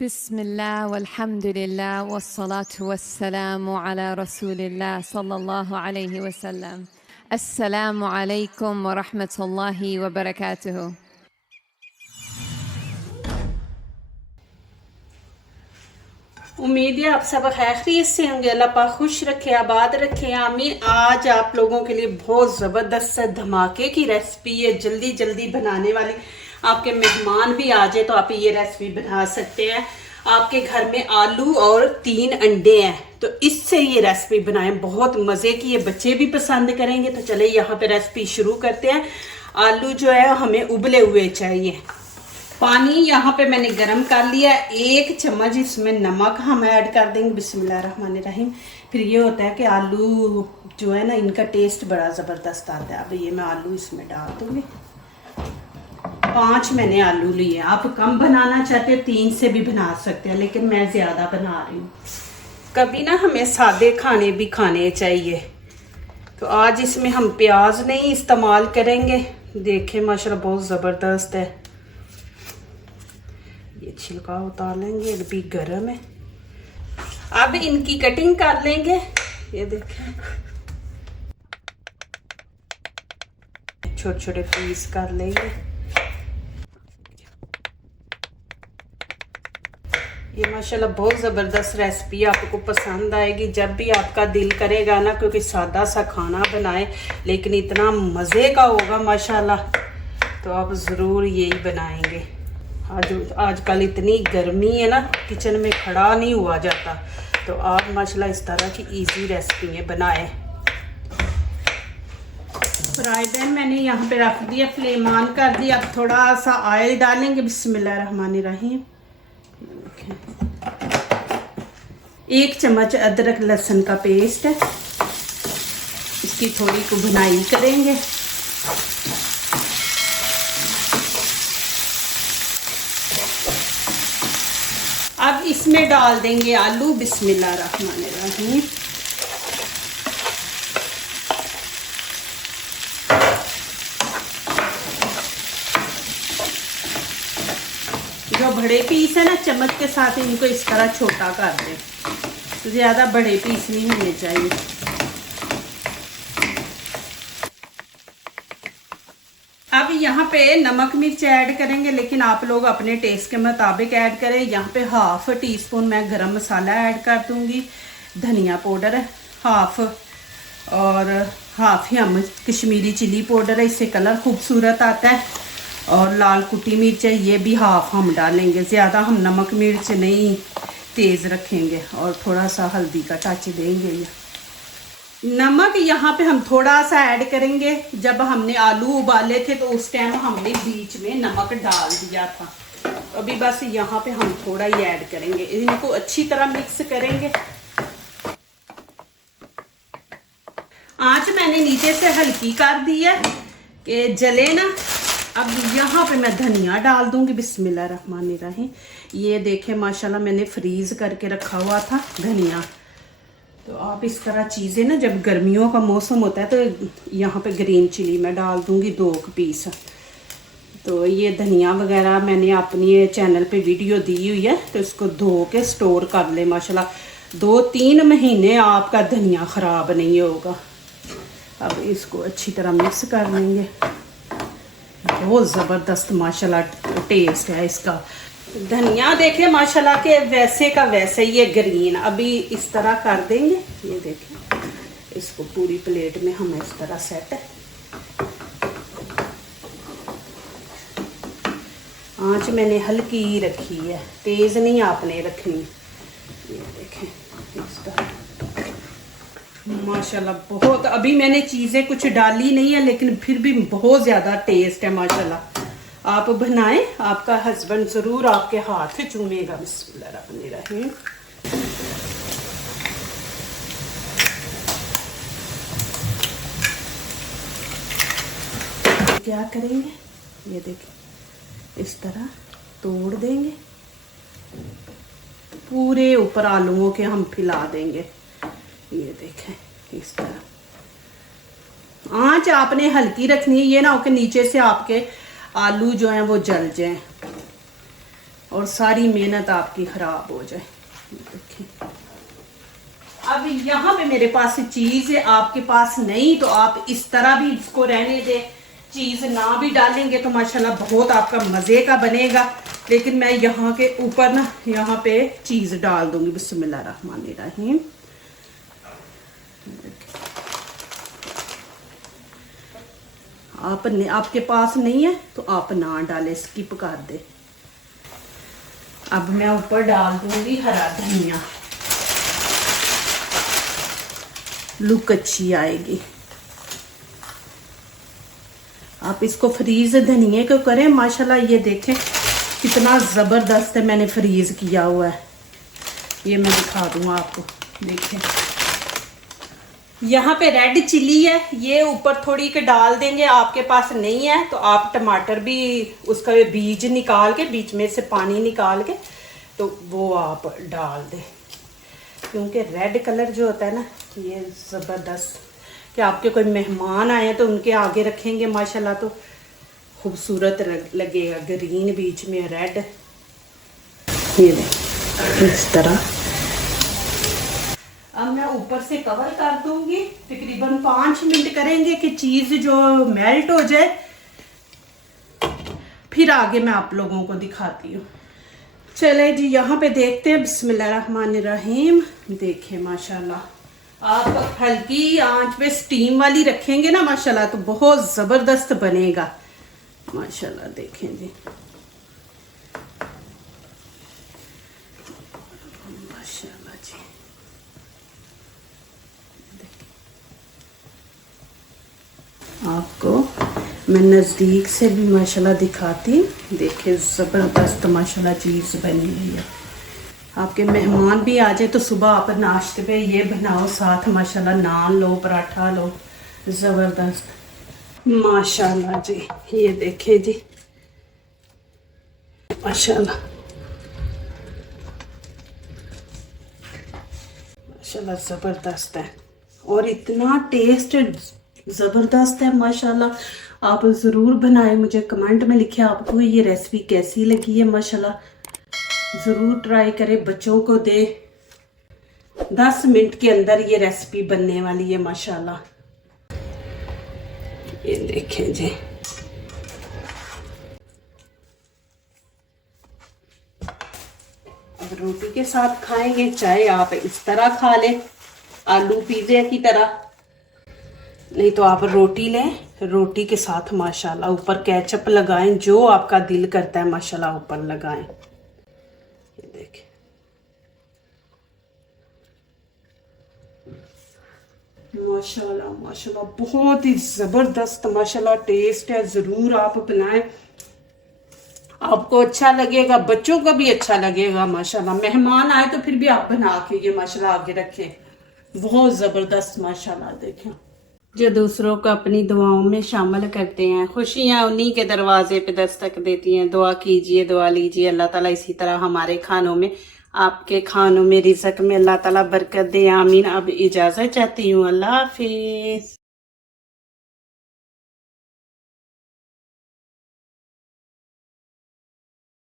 बिस्मिल्लाह वल्हम्दुलिल्लाह वस्सलातु वस्सलामु अला रसूलिल्लाह सल्लल्लाहु अलैहि वसल्लम। अस्सलामु अलैकुम व रहमतुल्लाहि व बरकातुहू। उम्मीद है आप सब खैरियत से होंगे। अल्लाह पाक खुश रखे, आबाद रखे, आमीन। आज आप लोगों के लिए बहुत ज़बरदस्त धमाके की रेसिपी है, जल्दी जल्दी बनाने वाली। आपके मेहमान भी आ जाए तो आप ये रेसिपी बना सकते हैं। आपके घर में आलू और 3 अंडे हैं तो इससे ये रेसिपी बनाएं, बहुत मज़े की, ये बच्चे भी पसंद करेंगे। तो चले यहाँ पे रेसिपी शुरू करते हैं। आलू जो है हमें उबले हुए चाहिए। पानी यहाँ पे मैंने गरम कर लिया। 1 चम्मच इसमें नमक हम ऐड कर देंगे। बिस्मिल्लाहिर्रहमानिर्रहीम। फिर ये होता है कि आलू जो है ना, इनका टेस्ट बड़ा ज़बरदस्त आता है। अब ये मैं आलू इसमें डाल दूँगी। 5 मैंने आलू लिए। आप कम बनाना चाहते हो 3 से भी बना सकते हैं, लेकिन मैं ज़्यादा बना रही हूँ। कभी ना हमें सादे खाने भी खाने चाहिए। तो आज इसमें हम प्याज नहीं इस्तेमाल करेंगे। देखें माशाल्लाह बहुत ज़बरदस्त है। ये छिलका उतार लेंगे, अभी गर्म है। अब इनकी कटिंग कर लेंगे। ये देखें छोटे छोटे पीस कर लेंगे। ये माशाल्लाह बहुत ज़बरदस्त रेसिपी आपको पसंद आएगी। जब भी आपका दिल करेगा ना, क्योंकि सादा सा खाना बनाए लेकिन इतना मज़े का होगा माशाल्लाह, तो आप ज़रूर यही बनाएंगे। आजकल इतनी गर्मी है ना, किचन में खड़ा नहीं हुआ जाता। तो आप माशाल्लाह इस तरह की इजी रेसिपी बनाएं। फ्राई पैन मैंने यहाँ पे रख दिया, फ्लेम ऑन कर दिया। अब थोड़ा सा ऑयल डालेंगे। बिस्मिल्लाहिर्रहमानिर्रहीम। 1 चम्मच अदरक लहसुन का पेस्ट है, इसकी थोड़ी को भुनाई करेंगे। अब इसमें डाल देंगे आलू। बिस्मिल्लाहिर्रहमानिर्रहीम। जो बड़े पीस है ना, चम्मच के साथ इनको इस तरह छोटा कर दें, तो ज़्यादा बड़े पीस नहीं होने चाहिए। अब यहाँ पे नमक मिर्च ऐड करेंगे, लेकिन आप लोग अपने टेस्ट के मुताबिक ऐड करें। यहाँ पे 1/2 टीस्पून मैं गरम मसाला ऐड कर दूँगी। धनिया पाउडर है 1/2, और 1/2 हम कश्मीरी चिली पाउडर है, इससे कलर खूबसूरत आता है। और लाल कुटी मिर्च है, ये भी 1/2 हम डालेंगे। ज़्यादा हम नमक मिर्च नहीं तेज़ रखेंगे। और थोड़ा सा हल्दी का टच देंगे। नमक यहाँ पे हम थोड़ा सा ऐड करेंगे। जब हमने आलू उबाले थे तो उस टाइम हमने बीच में नमक डाल दिया था। अभी बस यहाँ पे हम थोड़ा ही ऐड करेंगे। इनको अच्छी तरह मिक्स करेंगे। आंच मैंने नीचे से हल्की कर दी है कि जले ना। अब यहाँ पे मैं धनिया डाल दूंगी। बिस्मिल्लाहिर्रहमानिर्रहीम। ये देखें माशाल्लाह मैंने फ्रीज करके रखा हुआ था धनिया। तो आप इस तरह चीज़ें ना, जब गर्मियों का मौसम होता है तो यहाँ पे ग्रीन चिली मैं डाल दूँगी 2 पीस। तो ये धनिया वगैरह मैंने अपनी चैनल पे वीडियो दी हुई है, तो इसको धो के स्टोर कर ले। माशाल्लाह 2-3 महीने आपका धनिया ख़राब नहीं होगा। अब इसको अच्छी तरह मिक्स कर लेंगे। बहुत ज़बरदस्त माशाल्लाह टेस्ट है इसका। धनिया देखें माशाल्लाह के वैसे का वैसे ये ग्रीन। अभी इस तरह कर देंगे। ये देखें, इसको पूरी प्लेट में हम इस तरह सेट। आंच मैंने हल्की ही रखी है, तेज़ नहीं आपने रखनी। ये देखें इस तरह माशाल्लाह बहुत। अभी मैंने चीज़ें कुछ डाली नहीं है, लेकिन फिर भी बहुत ज़्यादा टेस्ट है माशाल्लाह। आप बनाएं, आपका हस्बैंड ज़रूर आपके हाथ चूमेगा। बिस्मिल्लाहिर्रहमानिर्रहीम। क्या करेंगे, ये देखिए इस तरह तोड़ देंगे। पूरे ऊपर आलूओं के हम फैला देंगे। ये देखें इस तरह। आंच आपने हल्की रखनी है, ये ना हो कि नीचे से आपके आलू जो हैं वो जल जाएं। और सारी मेहनत आपकी खराब हो जाए। देखिए अब यहाँ पे मेरे पास चीज है, आपके पास नहीं तो आप इस तरह भी इसको रहने दें, चीज ना भी डालेंगे तो माशाल्लाह बहुत आपका मजे का बनेगा। लेकिन मैं यहाँ के ऊपर ना यहाँ पे चीज डाल दूंगी। बिस्मिल्लाहिर्रहमानिर्रहीम। आपके पास नहीं है तो आप ना डालें, स्किप कर दे। अब मैं ऊपर डाल दूंगी हरा धनिया, लुक अच्छी आएगी। आप इसको फ्रीज धनिए को करें, माशाल्लाह ये देखें कितना ज़बरदस्त है, मैंने फ्रीज किया हुआ है। ये मैं दिखा दूंगा आपको, देखें यहाँ पे रेड चिली है, ये ऊपर थोड़ी के डाल देंगे। आपके पास नहीं है तो आप टमाटर भी उसका बीज निकाल के, बीच में से पानी निकाल के तो वो आप डाल दें, क्योंकि रेड कलर जो होता है ना ये ज़बरदस्त, कि आपके कोई मेहमान आए तो उनके आगे रखेंगे माशाल्लाह तो खूबसूरत लगेगा। ग्रीन बीच में रेड, ये इस तरह। अब मैं ऊपर से कवर कर दूंगी, तकरीबन 5 मिनट करेंगे कि चीज़ जो मेल्ट हो जाए, फिर आगे मैं आप लोगों को दिखाती हूँ। चले जी यहाँ पे देखते हैं। बिस्मिल्लाहिर्रहमानिर्रहीम। देखें माशाल्लाह आप हल्की आंच पे स्टीम वाली रखेंगे ना माशाल्लाह तो बहुत ज़बरदस्त बनेगा माशाल्लाह। देखें जी माशाल्लाह जी, आपको मैं नज़दीक से भी माशाल्लाह दिखाती। देखिए ज़बरदस्त माशाल्लाह चीज़ बनी हुई है। आपके मेहमान भी आ जाए तो सुबह आप नाश्ते पे ये बनाओ, साथ माशाल्लाह नान लो, पराठा लो, ज़बरदस्त माशाल्लाह जी। ये देखिए जी माशाल्लाह माशाल्लाह ज़बरदस्त है और इतना टेस्ट ज़बरदस्त है माशाल्लाह। आप ज़रूर बनाएं, मुझे कमेंट में लिखें आपको ये रेसिपी कैसी लगी है माशाल्लाह। ज़रूर ट्राई करें, बच्चों को दे। 10 मिनट के अंदर ये रेसिपी बनने वाली है माशाल्लाह। ये देखें जी अब रोटी के साथ खाएंगे, चाहे आप इस तरह खा लें आलू पिज़्ज़ा की तरह, नहीं तो आप रोटी लें, रोटी के साथ माशाल्लाह ऊपर केचप लगाएं, जो आपका दिल करता है माशाल्लाह ऊपर लगाएं। ये देखें माशाल्लाह माशाल्लाह बहुत ही ज़बरदस्त माशाल्लाह टेस्ट है। ज़रूर आप बनाएं, आपको अच्छा लगेगा, बच्चों को भी अच्छा लगेगा माशाल्लाह। मेहमान आए तो फिर भी आप बना के ये माशाल्लाह आगे रखें, बहुत ज़बरदस्त माशाल्लाह। देखें जो दूसरों को अपनी दुआओं में शामिल करते हैं, खुशियाँ उन्हीं के दरवाजे पे दस्तक देती हैं। दुआ कीजिए, दुआ लीजिए, अल्लाह ताला इसी तरह हमारे खानों में, आपके खानों में, रिज़्क़ में अल्लाह ताला बरकत दे, आमीन। अब इजाज़त चाहती हूँ, अल्लाह हाफिज़।